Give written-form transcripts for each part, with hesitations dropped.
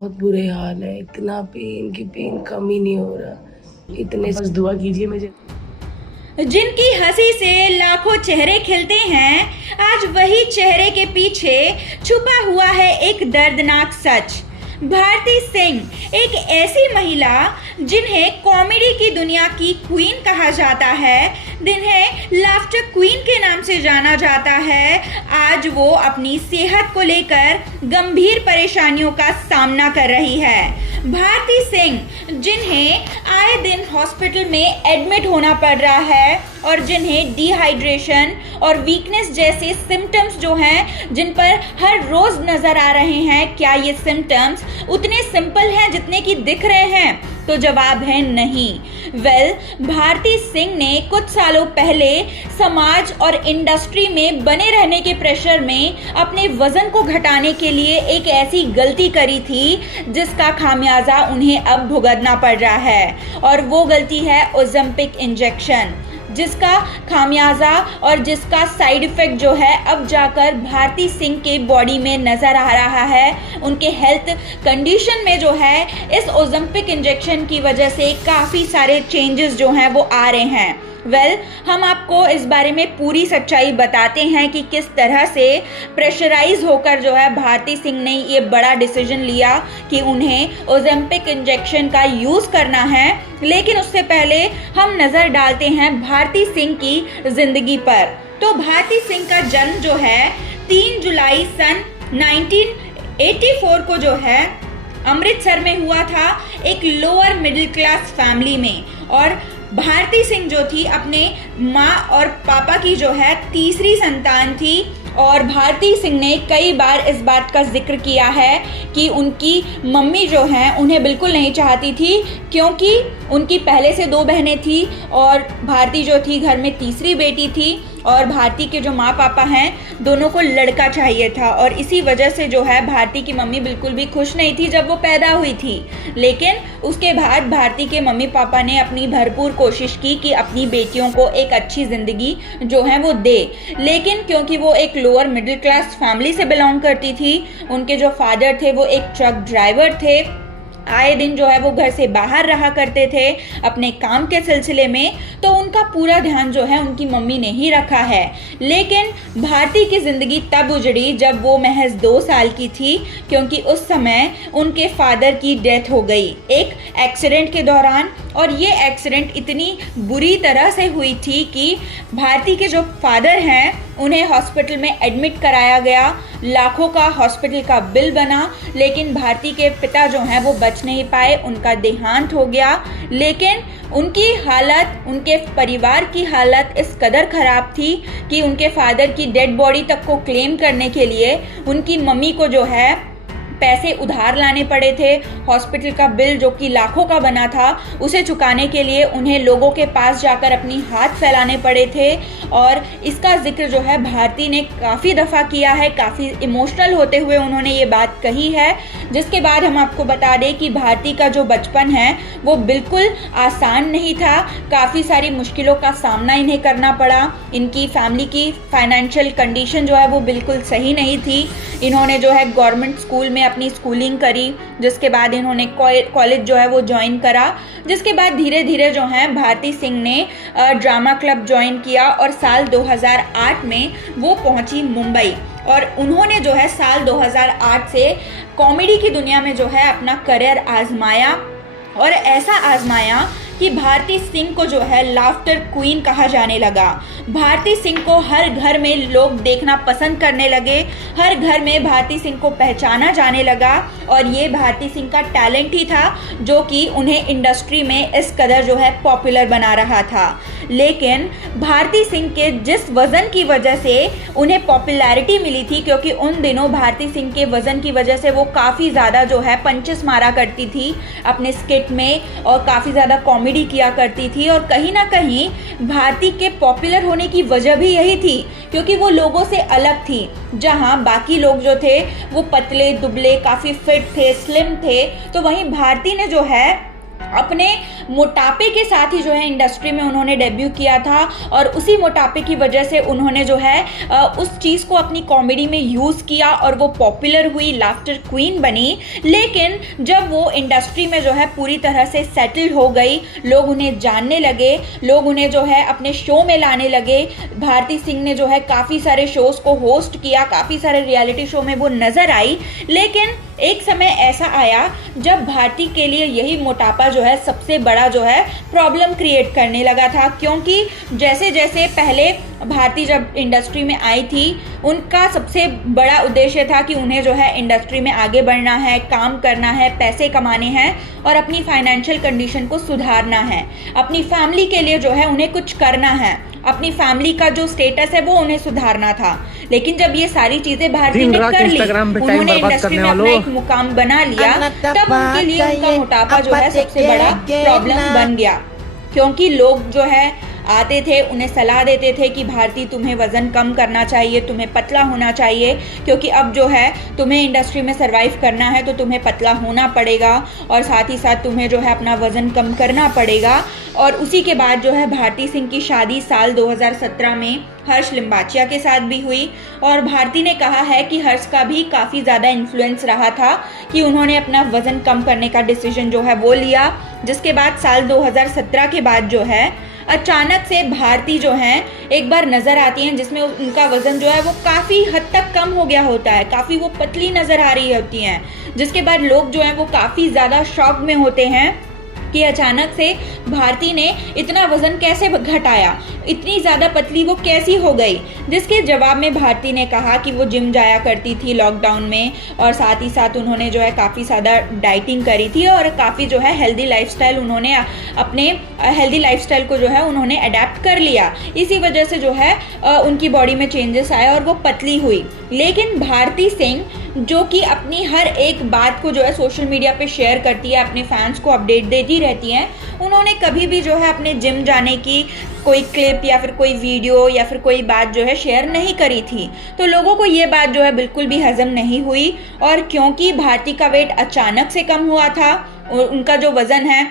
बहुत बुरे हाल है, इतना पेन कि पेन कम ही नहीं हो रहा। इतने बस दुआ कीजिए मुझे। जिनकी हंसी से लाखों चेहरे खिलते हैं, आज वही चेहरे के पीछे छुपा हुआ है एक दर्दनाक सच। भारती सिंह एक ऐसी महिला जिन्हें कॉमेडी की दुनिया की क्वीन कहा जाता है, जिन्हें लाफ्टर क्वीन के नाम से जाना जाता है, आज वो अपनी सेहत को लेकर गंभीर परेशानियों का सामना कर रही है। भारती सिंह जिन्हें आए दिन हॉस्पिटल में एडमिट होना पड़ रहा है और जिन्हें डिहाइड्रेशन और वीकनेस जैसे सिम्टम्स जो हैं, जिन पर हर रोज नजर आ रहे हैं, क्या ये सिम्टम्स उतने सिंपल हैं जितने कि दिख रहे हैं? तो जवाब है नहीं। भारती सिंह ने कुछ सालों पहले समाज और इंडस्ट्री में बने रहने के प्रेशर में अपने वजन को घटाने के लिए एक ऐसी गलती करी थी जिसका खामियाजा उन्हें अब भुगतना पड़ रहा है, और वो गलती है ओज़ेम्पिक इंजेक्शन, जिसका खामियाजा और जिसका साइड इफेक्ट जो है अब जाकर भारती सिंह के बॉडी में नज़र आ रहा है। उनके हेल्थ कंडीशन में जो है इस ओज़ेम्पिक इंजेक्शन की वजह से काफ़ी सारे चेंजेस जो हैं वो आ रहे हैं। हम आपको इस बारे में पूरी सच्चाई बताते हैं कि किस तरह से प्रेशराइज होकर जो है भारती सिंह ने ये बड़ा डिसीजन लिया कि उन्हें ओज़ेम्पिक इंजेक्शन का यूज़ करना है। लेकिन उससे पहले हम नज़र डालते हैं भारती सिंह की ज़िंदगी पर। तो भारती सिंह का जन्म जो है 3 जुलाई सन 1984 को जो है अमृतसर में हुआ था, एक लोअर मिडिल क्लास फैमिली में। और भारती सिंह जो थी अपने माँ और पापा की जो है तीसरी संतान थी। और भारती सिंह ने कई बार इस बात का जिक्र किया है कि उनकी मम्मी जो हैं उन्हें बिल्कुल नहीं चाहती थी, क्योंकि उनकी पहले से 2 बहनें थी और भारती जो थी घर में तीसरी बेटी थी। और भारती के जो माँ पापा हैं दोनों को लड़का चाहिए था, और इसी वजह से जो है भारती की मम्मी बिल्कुल भी खुश नहीं थी जब वो पैदा हुई थी। लेकिन उसके बाद भारती के मम्मी पापा ने अपनी भरपूर कोशिश की कि अपनी बेटियों को एक अच्छी ज़िंदगी जो है वो दे। लेकिन क्योंकि वो एक लोअर मिडिल क्लास फैमिली से बिलोंग करती थी, उनके जो फादर थे वो एक ट्रक ड्राइवर थे, आए दिन जो है वो घर से बाहर रहा करते थे अपने काम के सिलसिले में, तो उनका पूरा ध्यान जो है उनकी मम्मी ने ही रखा है। लेकिन भारती की ज़िंदगी तब उजड़ी जब वो महज 2 साल की थी, क्योंकि उस समय उनके फादर की डेथ हो गई एक एक्सीडेंट के दौरान। और ये एक्सीडेंट इतनी बुरी तरह से हुई थी कि भारती के जो फादर हैं उन्हें हॉस्पिटल में एडमिट कराया गया, लाखों का हॉस्पिटल का बिल बना, लेकिन भारती के पिता जो हैं वो बच नहीं पाए, उनका देहांत हो गया। लेकिन उनकी हालत, उनके परिवार की हालत इस कदर ख़राब थी कि उनके फादर की डेड बॉडी तक को क्लेम करने के लिए उनकी मम्मी को जो है पैसे उधार लाने पड़े थे। हॉस्पिटल का बिल जो कि लाखों का बना था उसे चुकाने के लिए उन्हें लोगों के पास जाकर अपनी हाथ फैलाने पड़े थे। और इसका जिक्र जो है भारती ने काफ़ी दफ़ा किया है, काफ़ी इमोशनल होते हुए उन्होंने ये बात कही है। जिसके बाद हम आपको बता दें कि भारती का जो बचपन है वो बिल्कुल आसान नहीं था, काफ़ी सारी मुश्किलों का सामना इन्हें करना पड़ा। इनकी फैमिली की फाइनेंशियल कंडीशन जो है वो बिल्कुल सही नहीं थी। इन्होंने जो है गवर्नमेंट स्कूल में अपनी स्कूलिंग करी, जिसके बाद इन्होंने कॉलेज जो है वो ज्वाइन करा। जिसके बाद धीरे धीरे जो है भारती सिंह ने ड्रामा क्लब ज्वाइन किया और साल 2008 में वो पहुंची मुंबई। और उन्होंने जो है साल 2008 से कॉमेडी की दुनिया में जो है अपना करियर आजमाया, और ऐसा आजमाया कि भारती सिंह को जो है लाफ्टर क्वीन कहा जाने लगा। भारती सिंह को हर घर में लोग देखना पसंद करने लगे, हर घर में भारती सिंह को पहचाना जाने लगा। और ये भारती सिंह का टैलेंट ही था जो कि उन्हें इंडस्ट्री में इस कदर जो है पॉपुलर बना रहा था। लेकिन भारती सिंह के जिस वज़न की वजह से उन्हें पॉपुलैरिटी मिली थी, क्योंकि उन दिनों भारती सिंह के वज़न की वजह से वो काफ़ी ज़्यादा जो है पंचेस मारा करती थी अपने स्किट में, और काफ़ी ज़्यादा कॉमेडी किया करती थी। और कहीं ना कहीं भारती के पॉपुलर होने की वजह भी यही थी, क्योंकि वो लोगों से अलग थी। जहां बाकी लोग जो थे वो पतले दुबले काफ़ी फिट थे, स्लिम थे, तो वहीं भारती ने जो है अपने मोटापे के साथ ही जो है इंडस्ट्री में उन्होंने डेब्यू किया था और उसी मोटापे की वजह से उन्होंने जो है उस चीज़ को अपनी कॉमेडी में यूज़ किया और वो पॉपुलर हुई, लाफ्टर क्वीन बनी। लेकिन जब वो इंडस्ट्री में जो है पूरी तरह से सेटल हो गई, लोग उन्हें जानने लगे, लोग उन्हें जो है अपने शो में लाने लगे। भारती सिंह ने जो है काफ़ी सारे शोज़ को होस्ट किया, काफ़ी सारे रियलिटी शो में वो नज़र आई। लेकिन एक समय ऐसा आया जब भारती के लिए यही मोटापा जो है सबसे बड़ा जो है प्रॉब्लम क्रिएट करने लगा था, क्योंकि जैसे जैसे पहले भारती जब इंडस्ट्री में आई थी, उनका सबसे बड़ा उद्देश्य था कि उन्हें जो है इंडस्ट्री में आगे बढ़ना है, काम करना है, पैसे कमाने हैं और अपनी फाइनेंशियल कंडीशन को सुधारना है। अपनी फैमिली के लिए जो है उन्हें कुछ करना है, अपनी फैमिली का जो स्टेटस है वो उन्हें सुधारना था। लेकिन जब ये सारी चीजें भारती ने कर ली, उन्होंने इंडस्ट्री में अपना एक मुकाम बना लिया, तब उनके लिए उनका मोटापा जो है सबसे बड़ा प्रॉब्लम बन गया। क्योंकि लोग जो है आते थे, उन्हें सलाह देते थे कि भारती तुम्हें वज़न कम करना चाहिए, तुम्हें पतला होना चाहिए, क्योंकि अब जो है तुम्हें इंडस्ट्री में सरवाइव करना है तो तुम्हें पतला होना पड़ेगा और साथ ही साथ तुम्हें जो है अपना वज़न कम करना पड़ेगा। और उसी के बाद जो है भारती सिंह की शादी साल 2017 में हर्ष लिम्बाचिया के साथ भी हुई और भारती ने कहा है कि हर्ष का भी काफ़ी ज़्यादा इन्फ्लुएंस रहा था कि उन्होंने अपना वज़न कम करने का डिसीजन जो है वो लिया। जिसके बाद साल 2017 के बाद जो है अचानक से भारती जो हैं एक बार नज़र आती हैं, जिसमें उनका वज़न जो है वो काफ़ी हद तक कम हो गया होता है, काफ़ी वो पतली नज़र आ रही होती हैं। जिसके बाद लोग जो हैं वो काफ़ी ज़्यादा शॉक में होते हैं कि अचानक से भारती ने इतना वज़न कैसे घटाया, इतनी ज़्यादा पतली वो कैसी हो गई। जिसके जवाब में भारती ने कहा कि वो जिम जाया करती थी लॉकडाउन में और साथ ही साथ उन्होंने जो है काफ़ी ज़्यादा डाइटिंग करी थी और काफ़ी जो है हेल्दी लाइफस्टाइल उन्होंने अपने हेल्दी लाइफस्टाइल को जो है उन्होंने अडेप्ट कर लिया। इसी वजह से जो है उनकी बॉडी में चेंजेस आए और वो पतली हुई। लेकिन भारती सिंह जो कि अपनी हर एक बात को जो है सोशल मीडिया पे शेयर करती है, अपने फैंस को अपडेट देती रहती हैं, उन्होंने कभी भी जो है अपने जिम जाने की कोई क्लिप या फिर कोई वीडियो या फिर कोई बात जो है शेयर नहीं करी थी। तो लोगों को ये बात जो है बिल्कुल भी हजम नहीं हुई और क्योंकि भारती का वेट अचानक से कम हुआ था, उनका जो वज़न है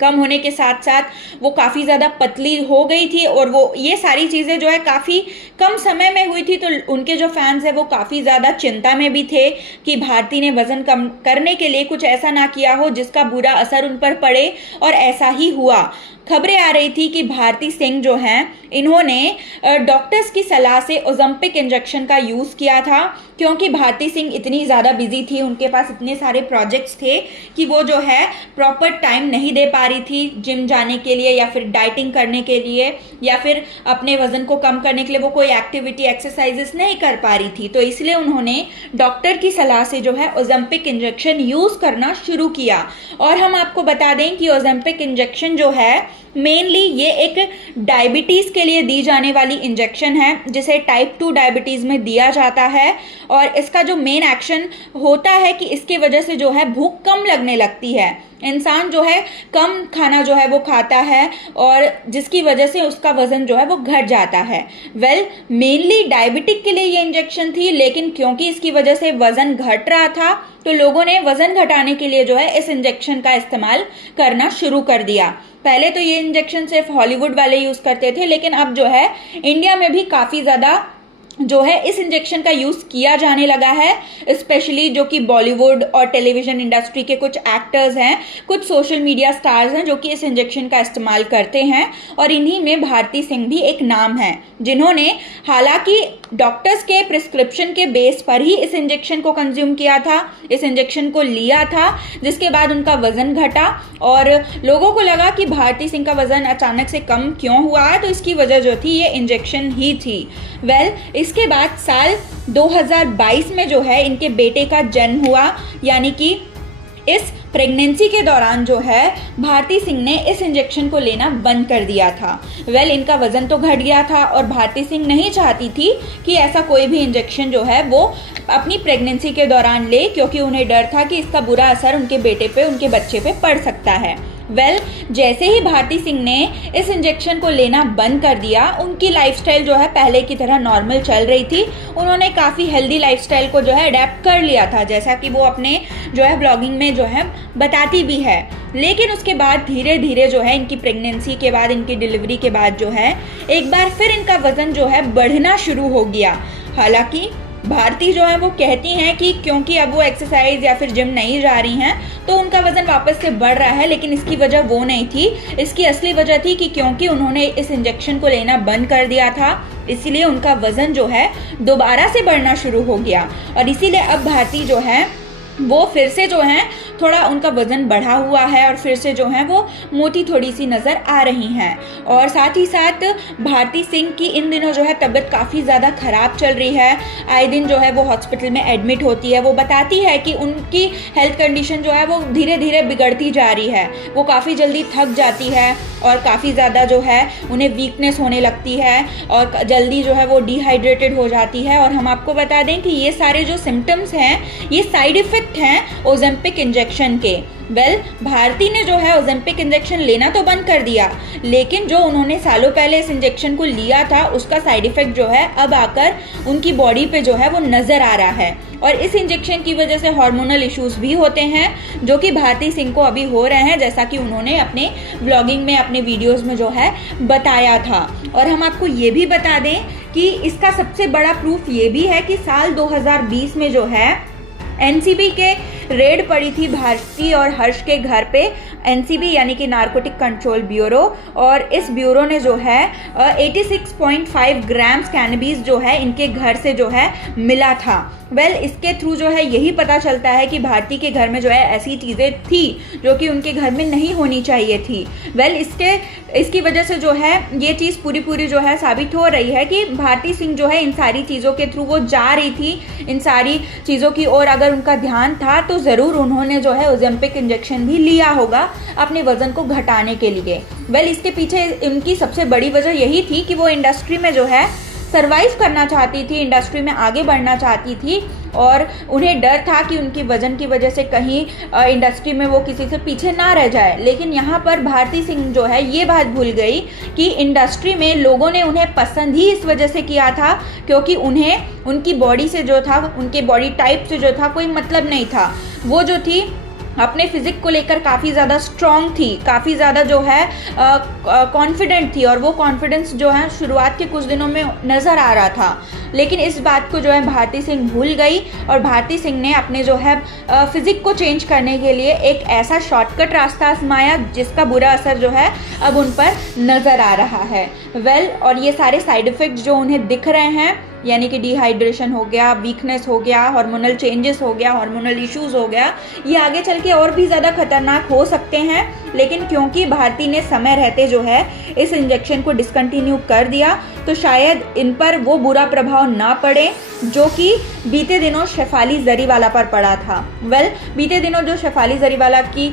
कम होने के साथ साथ वो काफ़ी ज़्यादा पतली हो गई थी और वो ये सारी चीज़ें जो है काफ़ी कम समय में हुई थी, तो उनके जो फैंस हैं वो काफ़ी ज़्यादा चिंता में भी थे कि भारती ने वज़न कम करने के लिए कुछ ऐसा ना किया हो जिसका बुरा असर उन पर पड़े, और ऐसा ही हुआ। खबरें आ रही थी कि भारती सिंह जो हैं इन्होंने डॉक्टर्स की सलाह से ओज़ेम्पिक इंजेक्शन का यूज़ किया था, क्योंकि भारती सिंह इतनी ज़्यादा बिजी थी, उनके पास इतने सारे प्रोजेक्ट्स थे कि वो जो है प्रॉपर टाइम नहीं दे पा रही थी जिम जाने के लिए या फिर डाइटिंग करने के लिए या फिर अपने वज़न को कम करने के लिए वो कोई एक्टिविटी एक्सरसाइजेस नहीं कर पा रही थी। तो इसलिए उन्होंने डॉक्टर की सलाह से जो है ओज़ेम्पिक इंजेक्शन यूज़ करना शुरू किया। और हम आपको बता दें कि ओज़ेम्पिक इंजेक्शन जो है मेनली ये एक डायबिटीज़ के लिए दी जाने वाली इंजेक्शन है, जिसे टाइप 2 डायबिटीज़ में दिया जाता है। और इसका जो मेन एक्शन होता है कि इसकी वजह से जो है भूख कम लगने लगती है, इंसान जो है कम खाना जो है वो खाता है और जिसकी वजह से उसका वज़न जो है वो घट जाता है। मेनली डायबिटिक के लिए ये इंजेक्शन थी, लेकिन क्योंकि इसकी वजह से वज़न घट रहा था तो लोगों ने वज़न घटाने के लिए जो है इस इंजेक्शन का इस्तेमाल करना शुरू कर दिया। पहले तो ये इंजेक्शन सिर्फ हॉलीवुड वाले यूज़ करते थे, लेकिन अब जो है इंडिया में भी काफ़ी ज़्यादा जो है इस इंजेक्शन का यूज़ किया जाने लगा है। स्पेशली जो कि बॉलीवुड और टेलीविज़न इंडस्ट्री के कुछ एक्टर्स हैं, कुछ सोशल मीडिया स्टार्स हैं जो कि इस इंजेक्शन का इस्तेमाल करते हैं, और इन्हीं में भारती सिंह भी एक नाम है, जिन्होंने हालांकि डॉक्टर्स के प्रिस्क्रिप्शन के बेस पर ही इस इंजेक्शन को कंज्यूम किया था, इस इंजेक्शन को लिया था, जिसके बाद उनका वज़न घटा और लोगों को लगा कि भारती सिंह का वज़न अचानक से कम क्यों हुआ है, तो इसकी वजह जो थी ये इंजेक्शन ही थी। इसके बाद साल 2022 में जो है इनके बेटे का जन्म हुआ, यानी कि इस प्रेगनेंसी के दौरान जो है भारती सिंह ने इस इंजेक्शन को लेना बंद कर दिया था। इनका वज़न तो घट गया था और भारती सिंह नहीं चाहती थी कि ऐसा कोई भी इंजेक्शन जो है वो अपनी प्रेगनेंसी के दौरान ले, क्योंकि उन्हें डर था कि इसका बुरा असर उनके बेटे पे, उनके बच्चे पे पड़ सकता है। जैसे ही भारती सिंह ने इस इंजेक्शन को लेना बंद कर दिया, उनकी लाइफस्टाइल जो है पहले की तरह नॉर्मल चल रही थी। उन्होंने काफ़ी हेल्दी लाइफस्टाइल को जो है अडेप्ट कर लिया था, जैसा कि वो अपने जो है ब्लॉगिंग में जो है बताती भी है। लेकिन उसके बाद धीरे धीरे जो है इनकी प्रेगनेंसी के बाद, इनकी डिलीवरी के बाद जो है एक बार फिर इनका वज़न जो है बढ़ना शुरू हो गया। हालांकि भारती जो है वो कहती हैं कि क्योंकि अब वो एक्सरसाइज या फिर जिम नहीं जा रही हैं तो उनका वज़न वापस से बढ़ रहा है, लेकिन इसकी वजह वो नहीं थी। इसकी असली वजह थी कि क्योंकि उन्होंने इस इंजेक्शन को लेना बंद कर दिया था, इसीलिए उनका वज़न जो है दोबारा से बढ़ना शुरू हो गया। और इसीलिए अब भारती जो है वो फिर से जो है थोड़ा उनका वज़न बढ़ा हुआ है और फिर से जो है वो मोटी थोड़ी सी नज़र आ रही हैं। और साथ ही साथ भारती सिंह की इन दिनों जो है तबीयत काफ़ी ज़्यादा ख़राब चल रही है। आए दिन जो है वो हॉस्पिटल में एडमिट होती है। वो बताती है कि उनकी हेल्थ कंडीशन जो है वो धीरे धीरे बिगड़ती जा रही है। वो काफ़ी जल्दी थक जाती है और काफ़ी ज़्यादा जो है उन्हें वीकनेस होने लगती है और जल्दी जो है वो डिहाइड्रेटेड हो जाती है। और हम आपको बता दें कि ये सारे जो सिम्टम्स हैं ये साइड इफ़ेक्ट हैं ओजेम्पिक इंजेक्शन के। भारती ने जो है ओजेम्पिक इंजेक्शन लेना तो बंद कर दिया, लेकिन जो उन्होंने सालों पहले इस इंजेक्शन को लिया था उसका साइड इफ़ेक्ट जो है अब आकर उनकी बॉडी पे जो है वो नज़र आ रहा है। और इस इंजेक्शन की वजह से हार्मोनल इश्यूज़ भी होते हैं, जो कि भारती सिंह को अभी हो रहे हैं, जैसा कि उन्होंने अपने ब्लॉगिंग में, अपने वीडियोज़ में जो है बताया था। और हम आपको ये भी बता दें कि इसका सबसे बड़ा प्रूफ ये भी है कि साल 2020 में जो है एनसीबी के रेड पड़ी थी भारती और हर्ष के घर पे। एनसीबी यानी कि नारकोटिक कंट्रोल ब्यूरो, और इस ब्यूरो ने जो है 86.5 ग्राम्स कैनबीज जो है इनके घर से जो है मिला था। इसके थ्रू जो है यही पता चलता है कि भारती के घर में जो है ऐसी चीज़ें थी जो कि उनके घर में नहीं होनी चाहिए थी। इसकी वजह से जो है ये चीज़ पूरी जो है साबित हो रही है कि भारती सिंह जो है इन सारी चीज़ों के थ्रू वो जा रही थी, इन सारी चीज़ों की ओर अगर उनका ध्यान था तो ज़रूर उन्होंने जो है ओजेम्पिक इंजेक्शन भी लिया होगा अपने वज़न को घटाने के लिए। इसके पीछे उनकी सबसे बड़ी वजह यही थी कि वो इंडस्ट्री में जो है सर्वाइव करना चाहती थी, इंडस्ट्री में आगे बढ़ना चाहती थी और उन्हें डर था कि उनकी वजन की वजह से कहीं इंडस्ट्री में वो किसी से पीछे ना रह जाए। लेकिन यहाँ पर भारती सिंह जो है ये बात भूल गई कि इंडस्ट्री में लोगों ने उन्हें पसंद ही इस वजह से किया था क्योंकि उन्हें उनकी बॉडी से जो था, उनके बॉडी टाइप से जो था कोई मतलब नहीं था। वो जो थी अपने फिजिक को लेकर काफ़ी ज़्यादा स्ट्रॉन्ग थी, काफ़ी ज़्यादा जो है कॉन्फिडेंट थी, और वो कॉन्फिडेंस जो है शुरुआत के कुछ दिनों में नज़र आ रहा था। लेकिन इस बात को जो है भारती सिंह भूल गई और भारती सिंह ने अपने जो है फिजिक को चेंज करने के लिए एक ऐसा शॉर्टकट रास्ता आजमाया जिसका बुरा असर जो है अब उन पर नज़र आ रहा है। और ये सारे साइड इफ़ेक्ट्स जो उन्हें दिख रहे हैं, यानी कि डिहाइड्रेशन हो गया, वीकनेस हो गया, हार्मोनल चेंजेस हो गया, हार्मोनल इश्यूज हो गया, ये आगे चल के और भी ज़्यादा खतरनाक हो सकते हैं। लेकिन क्योंकि भारती ने समय रहते जो है इस इंजेक्शन को डिसकंटिन्यू कर दिया तो शायद इन पर वो बुरा प्रभाव ना पड़े जो कि बीते दिनों शेफाली जरीवाला पर पड़ा था। बीते दिनों जो शेफाली जरीवाला की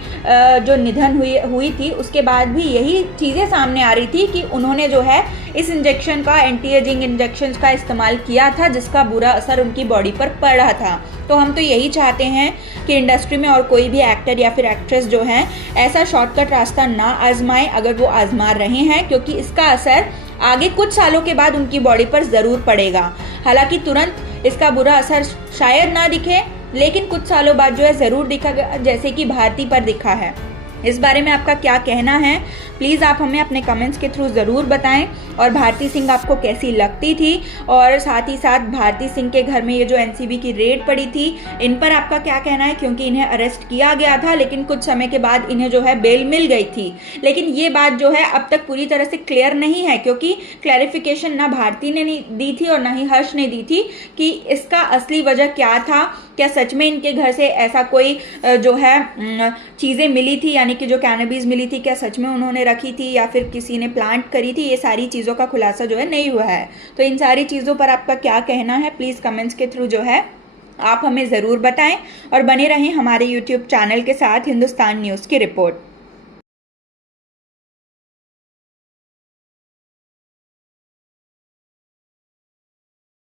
जो निधन हुई थी उसके बाद भी यही चीज़ें सामने आ रही थी कि उन्होंने जो है इस इंजेक्शन का, एंटी एजिंग इंजेक्शन का इस्तेमाल किया था जिसका बुरा असर उनकी बॉडी पर पड़ रहा था। तो हम तो यही चाहते हैं कि इंडस्ट्री में और कोई भी एक्टर या फिर एक्ट्रेस जो हैं ऐसा शॉर्टकट रास्ता ना आजमाएं अगर वो आजमा रहे हैं, क्योंकि इसका असर आगे कुछ सालों के बाद उनकी बॉडी पर ज़रूर पड़ेगा। हालांकि तुरंत इसका बुरा असर शायद ना दिखे, लेकिन कुछ सालों बाद जो है ज़रूर दिखेगा, जैसे कि भारती पर दिखा है। इस बारे में आपका क्या कहना है प्लीज़ आप हमें अपने कमेंट्स के थ्रू ज़रूर बताएं। और भारती सिंह आपको कैसी लगती थी, और साथ ही साथ भारती सिंह के घर में ये जो एनसीबी की रेड पड़ी थी इन पर आपका क्या कहना है, क्योंकि इन्हें अरेस्ट किया गया था लेकिन कुछ समय के बाद इन्हें जो है बेल मिल गई थी। लेकिन ये बात जो है अब तक पूरी तरह से क्लियर नहीं है, क्योंकि क्लैरिफिकेशन ना भारती ने दी थी और ना ही हर्ष ने दी थी कि इसका असली वजह क्या था। क्या सच में इनके घर से ऐसा कोई जो है चीज़ें मिली थी, यानी कि जो कैनबीज मिली थी, क्या सच में उन्होंने रखी थी या फिर किसी ने प्लांट करी थी, ये सारी चीज़ों का खुलासा जो है नहीं हुआ है। तो इन सारी चीज़ों पर आपका क्या कहना है प्लीज़ कमेंट्स के थ्रू जो है आप हमें ज़रूर बताएं और बने रहें हमारे YouTube चैनल के साथ हिंदुस्तान न्यूज़ की रिपोर्ट।